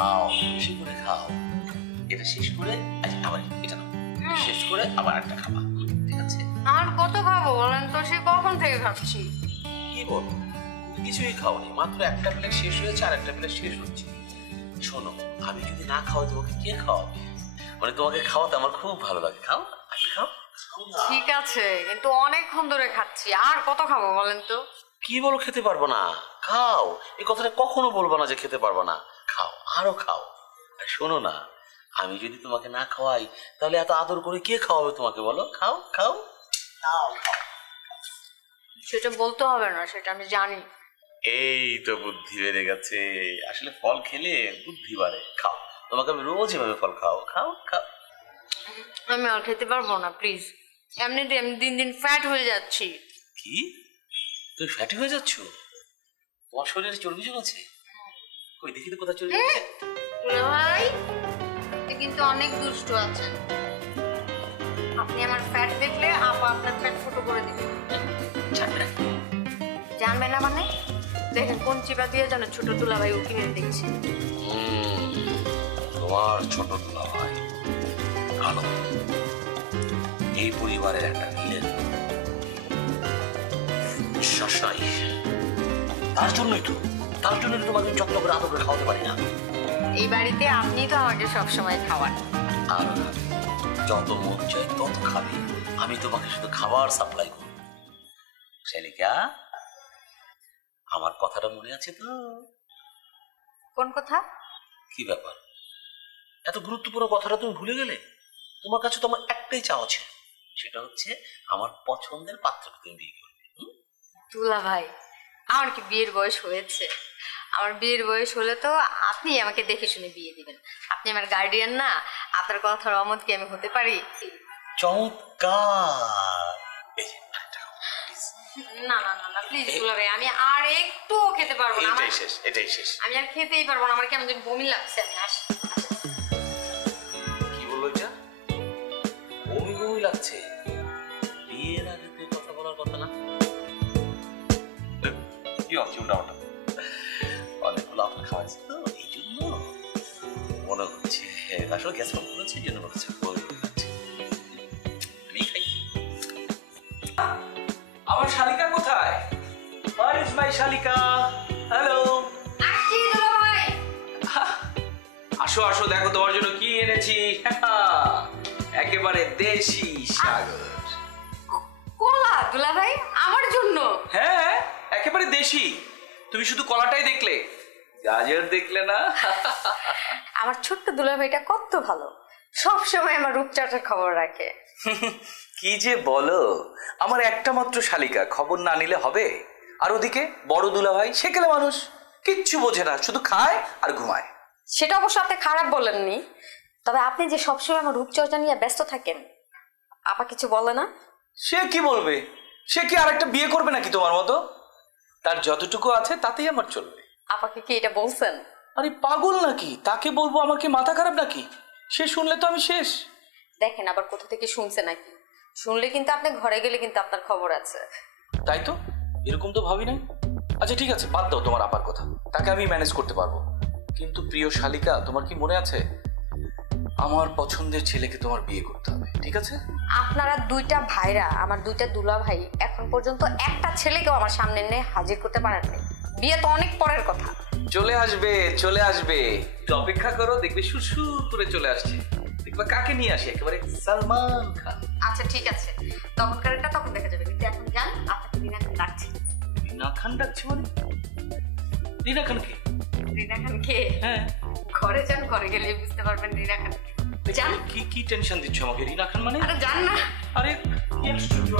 খাও, বেশি করে খাও। এটা শেষ করে আবার এটা নাও, শেষ করে আবার একটা খাবা, ঠিক আছে? আর কত খাবো বলেন তো, সে কখন থেকে খাচ্ছি। কি বলো, কিছুই খাওনি, মাত্র একটা প্লেট শেষ হয়েছে আর একটা প্লেট শেষ হচ্ছে। শোনো, আমি যদি না খাওয়াই তোমাকে কে খাওয়াবে? মানে তোমাকে খাওয়াতে আমার খুব ভালো লাগে। খাও, খাও। ঠিক আছে, কিন্তু অনেকক্ষণ ধরে খাচ্ছি, আর কত খাবো বলেন তো? কি বলো খেতে পারবো না? খাও, এই কথাটা কখনো বলবো না যে খেতে পারবো না। খাও, আরো খাও। আর শোনো না, আমি যদি তোমাকে না খাওয়াই তাহলে এত আদর করে কে খাওয়াবে তোমাকে বলো? খাও খাও খাও। সেটা বলতে হবে না, সেটা আমি জানি। এই তো বুদ্ধি বেড়ে গেছে। আসলে ফল খেলে বুদ্ধি বাড়ে। খাও, তোমাকে আমি রোজ এভাবে ফল খাও, খাও খাও। আমি আর খেতে পারবো না, প্লিজ। এমনিতে আমি দিন দিন ফ্যাট হয়ে যাচ্ছি। কি, তুমি ফ্যাটি হয়ে যাচ্ছ? তোমার শরীরে চর্বি জমেছে? কই দেখি তো কোথায় চর্বি জমেছে। ভাই, আপনি কিন্তু অনেক দুষ্ট আছেন। আপনি আমার ফ্যাট দেখলে আপা আপনার ফ্যাট ফটো করে দিবেন। জানবে না মানে? দেখেন কোন চিপা দিয়ে যেন ছোট দুলা ভাই উকি মেরে দেখছি। তোমার ছোট দুলা ভাই ভালো, এই পরিবারের একটা ভিলেন, শাসাই। তার জন্যই তোমাকে যত্ন করে আদর করে খাওয়াতে পারি না। এই বাড়িতে আপনি তো আমাকে সবসময় খাওয়ান। আর যত মন চাই তত খাবি, আমি তোমাকে শুধু খাবার সাপ্লাই করব। শালিকা, আমার কথাটা মনে আছে তো? কোন কথা? কি ব্যাপার, এত গুরুত্বপূর্ণ কথাটা তুমি ভুলে গেলে? তোমার কাছে তো আমার একটাই চাওয়া ছিল, সেটা হচ্ছে আমার পছন্দের পাত্রকে তুমি বিয়ে করবে। দুলা ভাই, আমার কি বিয়ের বয়স হয়েছে? আমার বিয়ের বয়স হলে তো আপনি আমাকে দেখে শুনে বিয়ে দিবেন। আপনি আমার গার্ডিয়ান না? আপনার কথার অমত কি আমি হতে পারি? চমৎকার। না না না না, প্লিজ দুলা ভাই, আমি আর একটু খেতে পারবো না। এটাই শেষ। আমি আর খেতেই পারবো না, আমার কেমন যেন বমি লাগছে। আমি আসি। কি বললো এটা? বমি লাগছে? বিয়ের আগে তুই কথা বলার কথা না? কি হচ্ছে উল্টাপাল্টা? অনেকগুলো আপনার খাওয়াইছে তো, এই জন্য মনে হচ্ছে। আসলে গ্যাস ফোন করেছে, এই জন্য মনে হচ্ছে আমি খাই। আমার শালিকা কোথায়? Where is my শালিকা? হ্যালো। আসি দুলা ভাই। আসো আসো, দেখো তোমার জন্য কি এনেছি। একেবারে দেশি সাগর। কলা দুলা ভাই, আমার জন্য? হ্যাঁ, একেবারে দেশি। তুমি শুধু কলাটাই দেখলে, গাজর দেখলে না। আমার ছোট্ট দুলা ভাইটা কত ভালো, সব সময় আমার রূপচর্চার খবর রাখে। কি যে বলো, আমার একটা মাত্র শালিকা, খবর না নিলে হবে? আর ওদিকে বড় দুলা ভাই সেকেলে মানুষ, কিচ্ছু বোঝে না, শুধু খায় আর ঘুমায়। সেটা অবশ্য আপনি খারাপ বলেননি, তবে আপনি যে সবসময় আমার রূপচর্চা নিয়ে ব্যস্ত থাকেন, আপা কিছু বলে না? সে কি বলবে? সে কি আর একটা বিয়ে করবে নাকি তোমার মতো? তার যতটুকু আছে তাতেই আমার চলবে। আপাকে কি এটা বলছেন? আরে পাগল নাকি? তাকে বলবো আমাকে মাথা খারাপ নাকি? সে শুনলে তো আমি শেষ। দেখেন আবার কোথা থেকে শুনছে নাকি। শুনলে কিন্তু আপনি ঘরে গেলে কিন্তু আপনার খবর আছে। তাই তো, এরকম তো ভাবি নাই। আচ্ছা ঠিক আছে, বাদ দাও তোমার আপার কথা, তাকে আমি ম্যানেজ করতে পারবো। কিন্তু প্রিয় শালিকা, তোমার কি মনে আছে আমার পছন্দের ছেলেকে তোমার বিয়ে করতে হবে, ঠিক আছে? আপনারা দুইটা ভাইরা, আমার দুইটা দুলা ভাই, এখন পর্যন্ত একটা ছেলেকেও আমার সামনে এনে হাজির করতে পারেননি। বিয়ে তো অনেক পরের কথা। চলে আসবে চলে আসবে, একটু অপেক্ষা করো, দেখবে সুরসুর করে চলে আসছে। দেখবা কাকে নিয়ে আসে, একেবারে সালমান খান। আচ্ছা ঠিক আছে, তখনকারটা তখন দেখা যাবে, কিন্তু এখন যান, আপনাকে রিনা খান ডাকছে। রিনা খান ডাকছে মানে? রিনা খান কে? রিনা খান কে? হ্যাঁ, ঘরে যান, ঘরে গেলে বুঝতে পারবেন রিনা খান কে। যান। কি টেনশন দিচ্ছ আমাকে? রিনা খান মানে? আরে যান না। আরে কি আশ্চর্য।